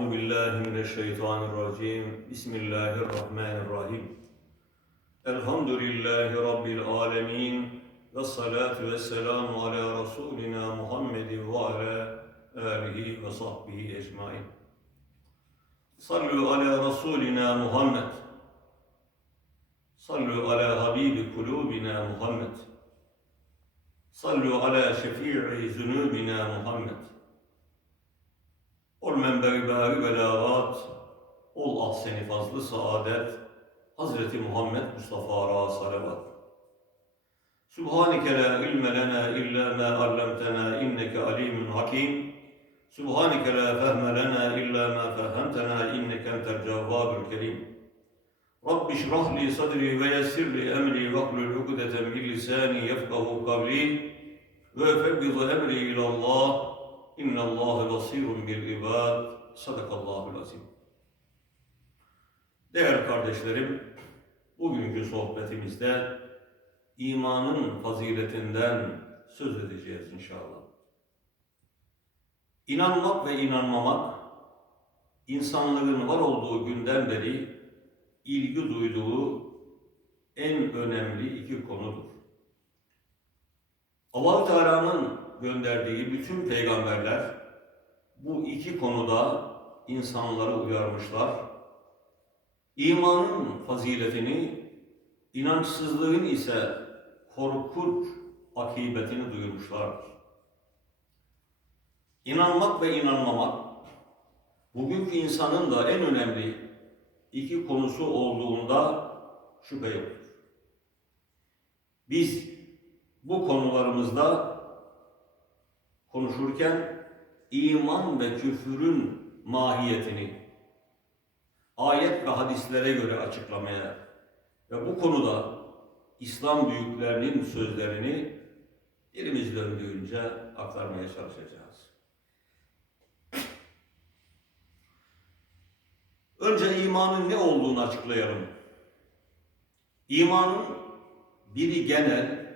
أعوذ بالله من الشيطان الرجيم. بسم الله الرحمن الرحيم. الحمد لله رب العالمين والصلاة والسلام على رسولنا محمد وعلى آله وصحبه أجمعين. صلوا على رسولنا محمد. صلوا على حبيب قلوبنا محمد. صلوا على شفيع ذنوبنا محمد. Ol menber-i bâri belagat, ol ahseni fazlı saadet, Hazreti Muhammed Mustafa'ra salavat. Subhaneke la ilme lena illa ma allamtena inneke alimun hakim. Subhaneke la fehme lena illa ma fehemtena inneke entel cevvabul kerim. Rabbi şrah li sadri ve yessir li emri ve hlul ukdeten min lisani yefkahu kavli ve fevvizu emri ilallah İnna Allah basirun bil ibad. Sadakallahu azim. Değerli kardeşlerim, bugünkü sohbetimizde imanın faziletinden söz edeceğiz inşallah. İnanmak ve inanmamak, insanlığın var olduğu günden beri ilgi duyduğu en önemli iki konudur. Allah Teala'nın gönderdiği bütün peygamberler bu iki konuda insanları uyarmışlar. İmanın faziletini, inançsızlığın ise korkunç akıbetini duyurmuşlardır. İnanmak ve inanmamak, bugünkü insanın da en önemli iki konusu olduğunda şüphe yoktur. Biz bu konularımızda konuşurken iman ve küfürün mahiyetini ayet ve hadislere göre açıklamaya ve bu konuda İslam büyüklerinin sözlerini dilimiz döndüğünce aktarmaya çalışacağız. Önce imanın ne olduğunu açıklayalım. İmanın biri genel,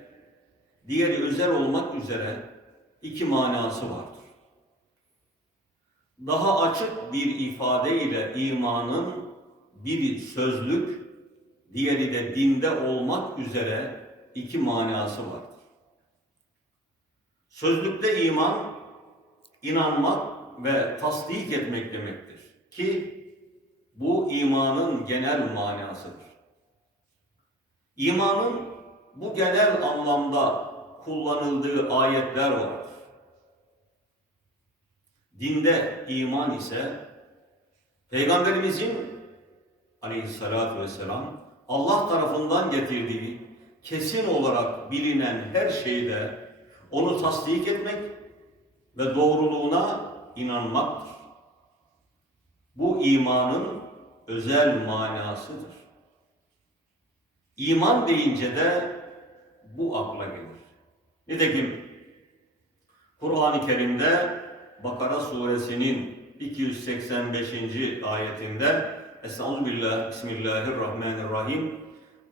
diğeri özel olmak üzere iki manası vardır. Daha açık bir ifadeyle imanın biri sözlük, diğeri de dinde olmak üzere iki manası vardır. Sözlükte iman, inanmak ve tasdik etmek demektir ki bu imanın genel manasıdır. İmanın bu genel anlamda kullanıldığı ayetler vardır. Dinde iman ise Peygamberimizin aleyhissalatü vesselam Allah tarafından getirdiği kesin olarak bilinen her şeyde onu tasdik etmek ve doğruluğuna inanmaktır. Bu imanın özel manasıdır. İman deyince de bu akla gelir. Nitekim Kur'an-ı Kerim'de Bakara suresinin 285. ayetinde Estağfirullah, Bismillahirrahmanirrahim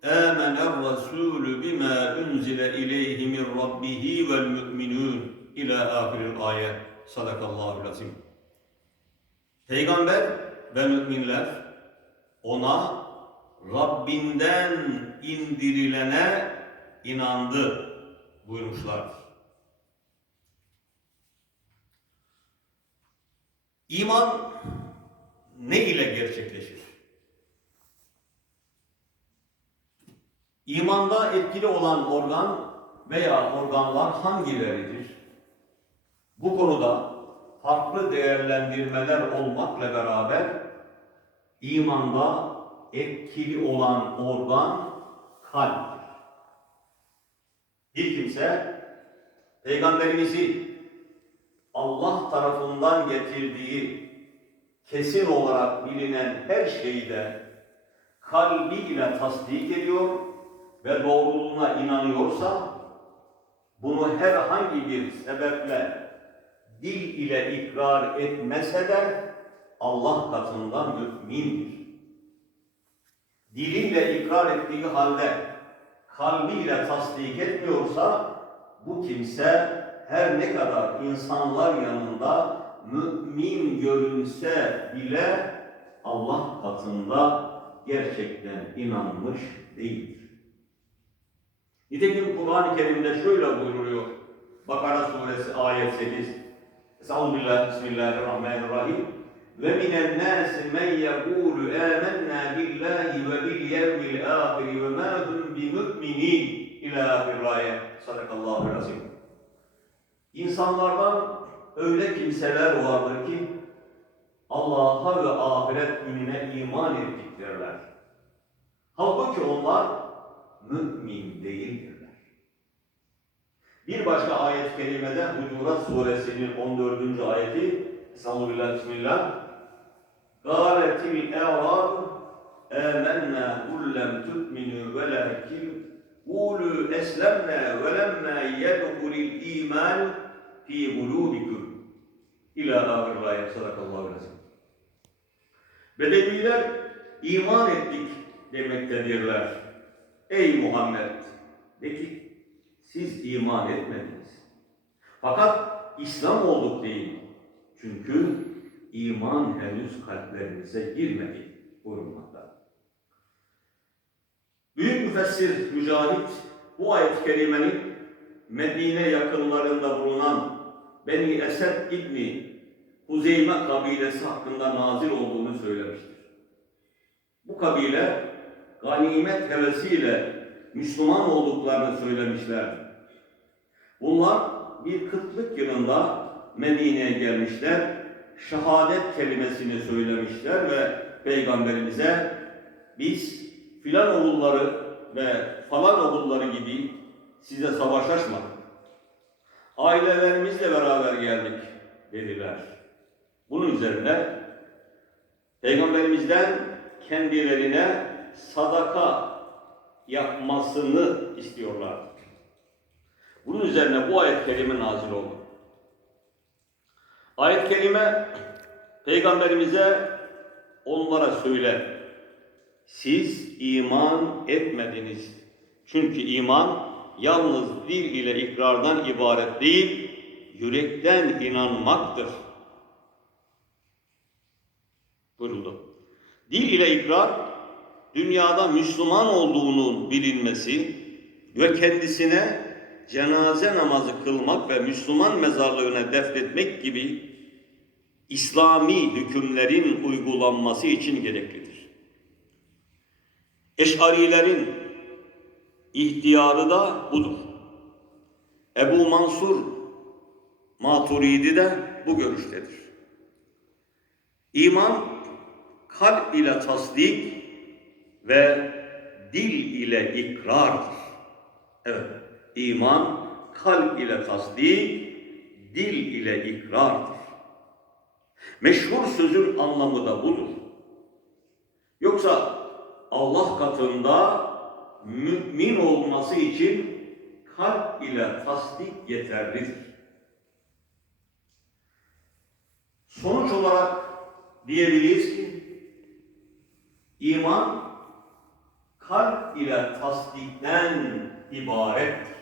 Âmener Rasûlü bimâ unzile ileyhi min rabbihi vel mü'minûn ila ahiril ayet. Sadakallahu lazim. Peygamber ve müminler ona Rabbinden indirilene inandı buyurmuşlardır. İman ne ile gerçekleşir? İmanda etkili olan organ veya organlar hangileridir? Bu konuda farklı değerlendirmeler olmakla beraber imanda etkili olan organ kalp. Bir kimse peygamberimizi Allah tarafından getirdiği kesin olarak bilinen her şeyi de kalbiyle tasdik ediyor ve doğruluğuna inanıyorsa bunu herhangi bir sebeple dil ile ikrar etmese de Allah katından mümindir. Diliyle ikrar ettiği halde kalbiyle tasdik etmiyorsa bu kimse her ne kadar insanlar yanında mümin görünse bile Allah katında gerçekten inanmış değildir. Nitekim Kur'an-ı Kerim'de şöyle buyuruyor. Bakara suresi ayet 8. Estağfirullah, Bismillahirrahmanirrahim. Ve minen nâsi men yekûlü âmennâ billahi ve bil yevmil âhiri ve mâ hum bimü'minîn ilâ ahir ayet. Sadakallahu azim. İnsanlardan öyle kimseler vardır ki Allah'a ve ahiret gününe iman ettiklerler. Halbuki onlar mümin değildirler. Bir başka ayet-i kerimede Hucurat suresinin 14. ayeti Estağfirullah, Bismillah. Gâletil e'râb âmennâ kullem tu'minû velâkin Kulu eslemna ve lemma yedhulil iman fi kulubikum. İlâ ahir ayet. Sadakallahu aleyhi Bedeviler iman ettik demektedirler. Ey Muhammed! De ki, siz iman etmediniz. Fakat İslam olduk deyin. Çünkü iman henüz kalplerinize girmedi buyurmakta. Büyük müfessir Mücahit bu ayet-i kerimenin Medine yakınlarında bulunan Beni Esed İbni Huzeyme kabilesi hakkında nazil olduğunu söylemiştir. Bu kabile ganimet hevesiyle Müslüman olduklarını söylemişler. Bunlar bir kıtlık yılında Medine'ye gelmişler, şehadet kelimesini söylemişler ve Peygamberimize biz filan oğulları ve falan oğulları gibi size savaş. Ailelerimizle beraber geldik dediler. Bunun üzerine Peygamberimizden kendilerine sadaka yapmasını istiyorlar. Bunun üzerine bu ayet-i kerime nazil oldu. Ayet-i kerime Peygamberimize onlara söyle. Siz iman etmediniz. Çünkü iman yalnız dil ile ikrardan ibaret değil, yürekten inanmaktır. Buyuruldu. Dil ile ikrar, dünyada Müslüman olduğunun bilinmesi ve kendisine cenaze namazı kılmak ve Müslüman mezarlığına defnetmek gibi İslami hükümlerin uygulanması için gereklidir. Eş'arilerin ihtiyarı da budur. Ebu Mansur Maturidi de bu görüştedir. İman kalp ile tasdik ve dil ile ikrardır. Evet, iman kalp ile tasdik, dil ile ikrardır. Meşhur sözün anlamı da budur. Yoksa Allah katında mümin olması için kalp ile tasdik yeterlidir. Sonuç olarak diyebiliriz ki iman kalp ile tasdikten ibarettir.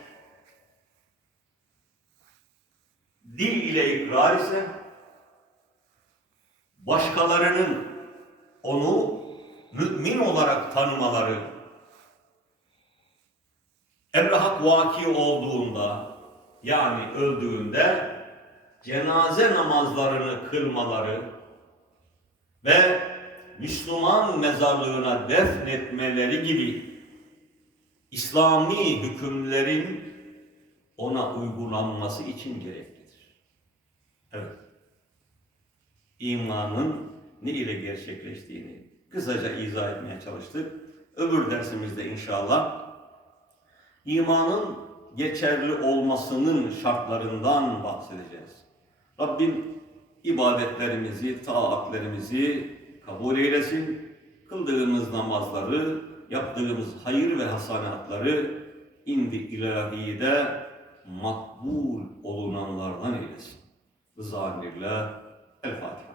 Dil ile ikrar ise başkalarının onu mümin olarak tanımaları, vaki olduğunda yani öldüğünde cenaze namazlarını kılmaları ve Müslüman mezarlığına defnetmeleri gibi İslami hükümlerin ona uygulanması için gereklidir. Evet. İmanın ne ile gerçekleştiğini kısaca izah etmeye çalıştık. Öbür dersimizde inşallah imanın geçerli olmasının şartlarından bahsedeceğiz. Rabbim ibadetlerimizi, taatlerimizi kabul eylesin. Kıldığımız namazları, yaptığımız hayır ve hasanatları indi ilahide makbul olunanlardan eylesin. Rızanillah. El Fatiha.